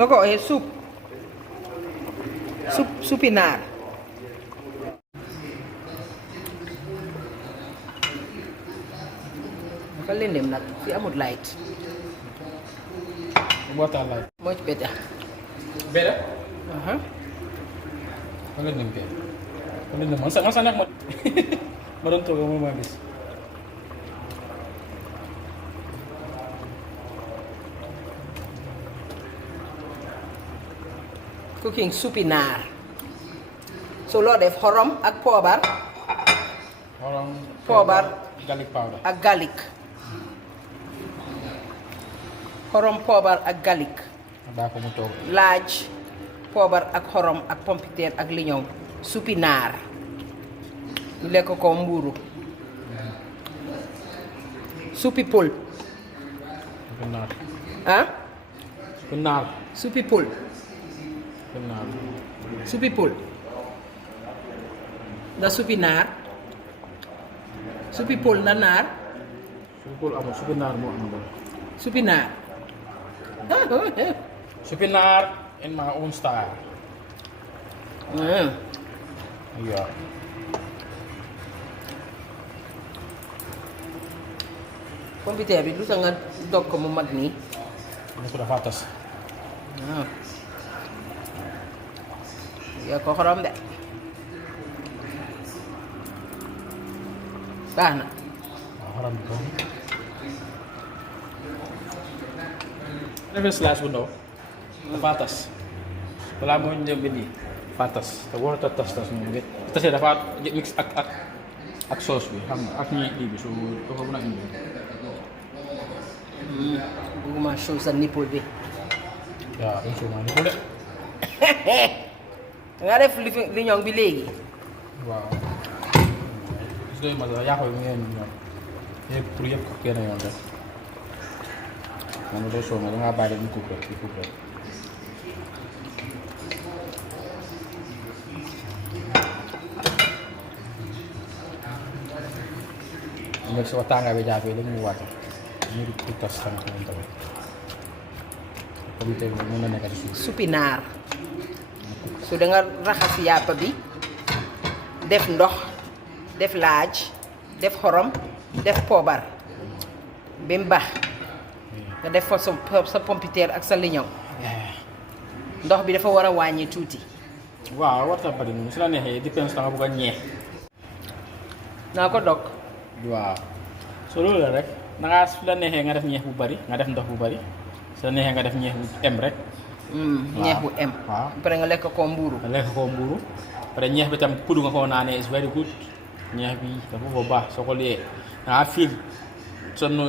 Look at his soup. Soup Narr. Look at him now. See how much light. What I like. Much better. Better? Uh-huh. Look at him. Masa nak marunto ka mo magis. Cooking Soup Narr. So loo def xorom ak poobar. Xorom. Poobar. Garlic powder. Ak garlic. Xorom poobar ak garlic. Ba ko mu toog. Laaj poobar ak xorom ak pompiteer ak liñoŋ. Soup Narr. ñu lekk ko mbuuru. Soupi pël. Soup Narr. ah. Soup Narr. Soupi pël. Soup Narr. Soupi pël. Nga Soup Narr. Soupi pël na naar. Soup amul Soup Narr moo am. Soup Narr. Soup Narr in my own style. Yeah. Pompiteer bi lu tax nga dog ko mu mag nii. Ko dafa tas. waaw. yaa ko xorom de. baax na. waaw xorom bi ko. Defee slice bu ndaw. dafa tas. balaa moo ñu dem ba nii. dafa tas te warut a tas moom nga tasee dafa mix ak sauce bi xam nga ak ñi lii bi su ko mën a indi. bugguma show sa nipple bi. waaw dañ soo maa nipple de. nga def liñoŋ bi léegi. waaw. su dee ma sax yaa koy ngeen ñoom yëpp pour yëpp ko kenn yoon rek. man doo soo ma dangaa bàyyi rek ñu coupe rek di coupe rek. nga si tàngaay bi jaafee dañuy wàcc ñu di tas tamit moom tamit comme tey mën na nekk ci suuf. Soup Narr. su da nga raxas yàpp bi def ndox def laaj def xorom def poobar ba mu baax nga def fa sa pompiteer ak sa liñoŋ. ndox bi dafa war a wàññi tuuti. waaw warta bari noonu su la neexee dépend da nga bëgg a ñeex. naa ko dog. waaw so loolu la rek da ngaa su la neexee nga def ñeex bu bari nga def ndox bu bari su la neexee nga def ñeex bu em rek. ñeex bu em. waaw après nga lekk ko mbuuru. nga lekk ko mbuuru pare ñeex bi tam kudu nga koo naanee is very good ñeex bi dafa ko baax soo ko liyee da ngaa fiil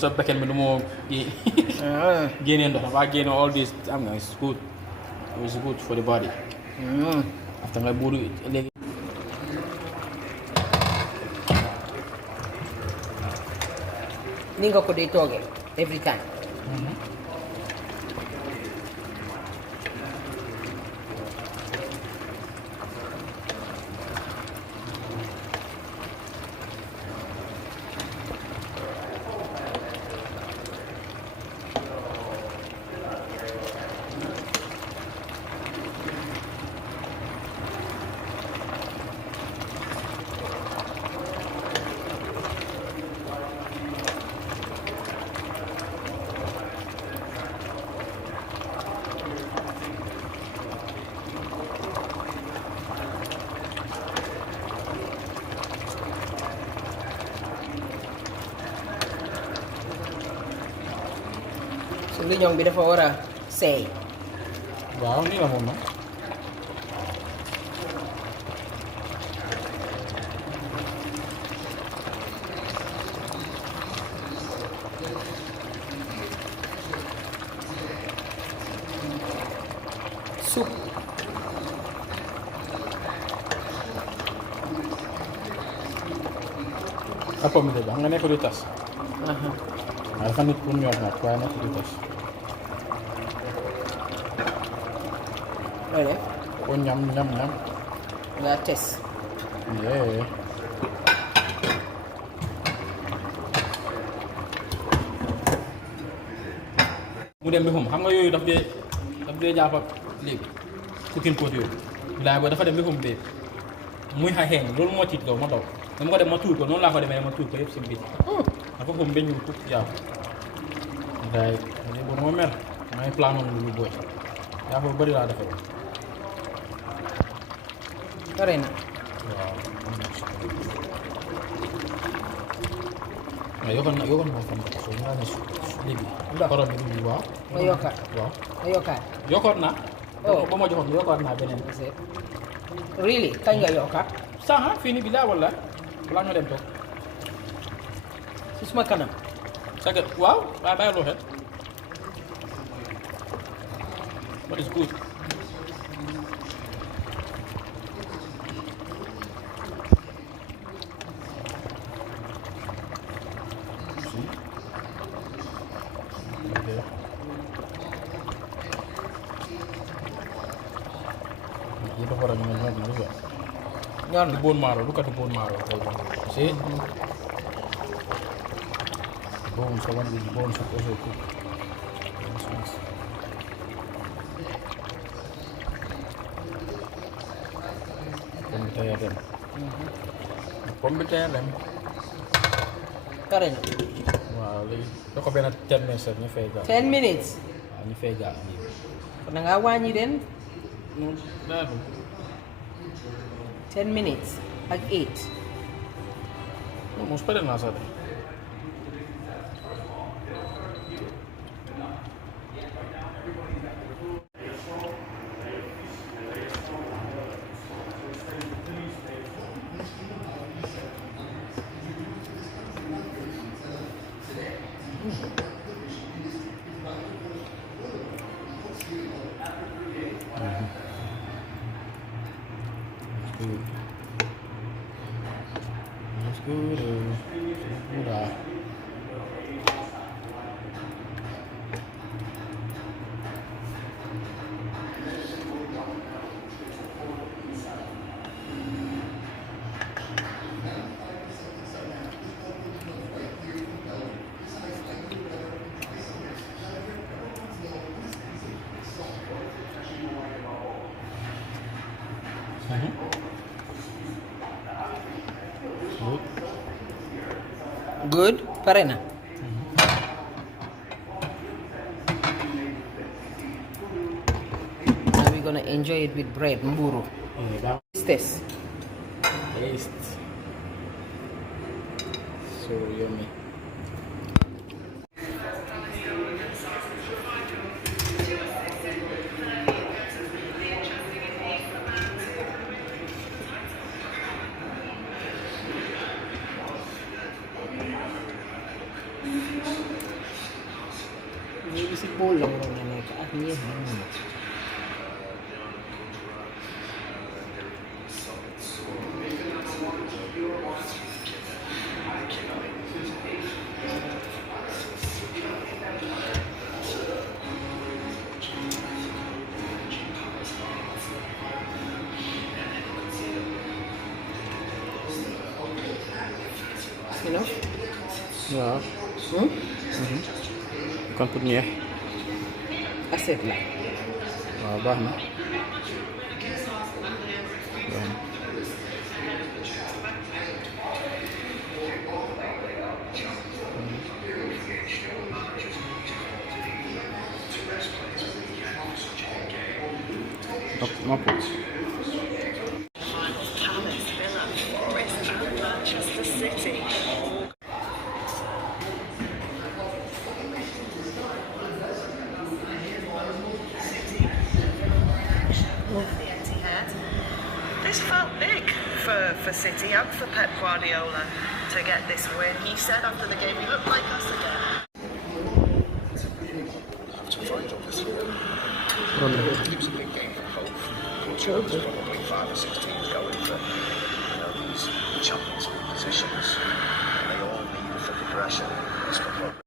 sa bekken bi du moo génnee ndox dafa génne all this am nga it's good it's good for the body. after nga buuru léegi. ni nga ko dee toogee every time. liñoŋ bi dafa war a seey. waaw nii la moom nag. soup. ak pomme de terre xam nga nekk du tas. waaw dafa nit pour ñor nag waaye nekk du tas. loolu ko ñam. nga tes. yee. mu dem bi moom xam nga yooyu daf dee daf dee jàpp léegi cooking pot yooyu bilaay booy dafa dem ba fu mu dee muy xeeñ loolu moo tiit loo ma daw dama ko dem ma tuur ko noonu laa ko demee ma tuur ko yëpp si biir dafa fu mu beñul ko jàpp bilaay boobu dama mer maa ngi plan noonu lu booy yaa fa bëri laa defee pare na waaw mais yokkoon na fan so ñu naan léegi korom bi du waaw nga yokkaat waaw nga yokkaat yokkoon naa Oh. ba ma joxoon yokkoon naa beneen really kañ nga yokkaat sànq fii nii bi laa wala balaa ñoo dem toog si suma kanam sagat waaw waaye bàyyi loo xel what is good itu orang yang nyok juga. ñor Di na bone marrow, look at the bone marrow. See? Bones, the one with the bones are also cooked. Nice. Pombitaya dem. Pombitaya dem. pare na Waaw léegi da ko benn 10 minutes ñu fay gaaw. 10 minutes Waaw ñu fay gaaw lii. kon da ngaa wàññi den Daa ko. 10 minutes ak 8 Mos pare naa sax de. That's good. Udah. good pare na now we're gonna enjoy it with bread mburu this Taste. So yummy. maybe si bolong lang na nito at niya enough Ja. hmm? Je kan put ñeex. aset la Waaw baax na. Baax na. Ma put. Palace, Villa, Forest and Manchester City. The Etihad. This felt big for City and for Pep Guardiola to get this win. He said after the game, "We look like us again." It was a big game for both. There's probably 5 or 6 teams going for these Champions League positions. And they all need for progression. It's got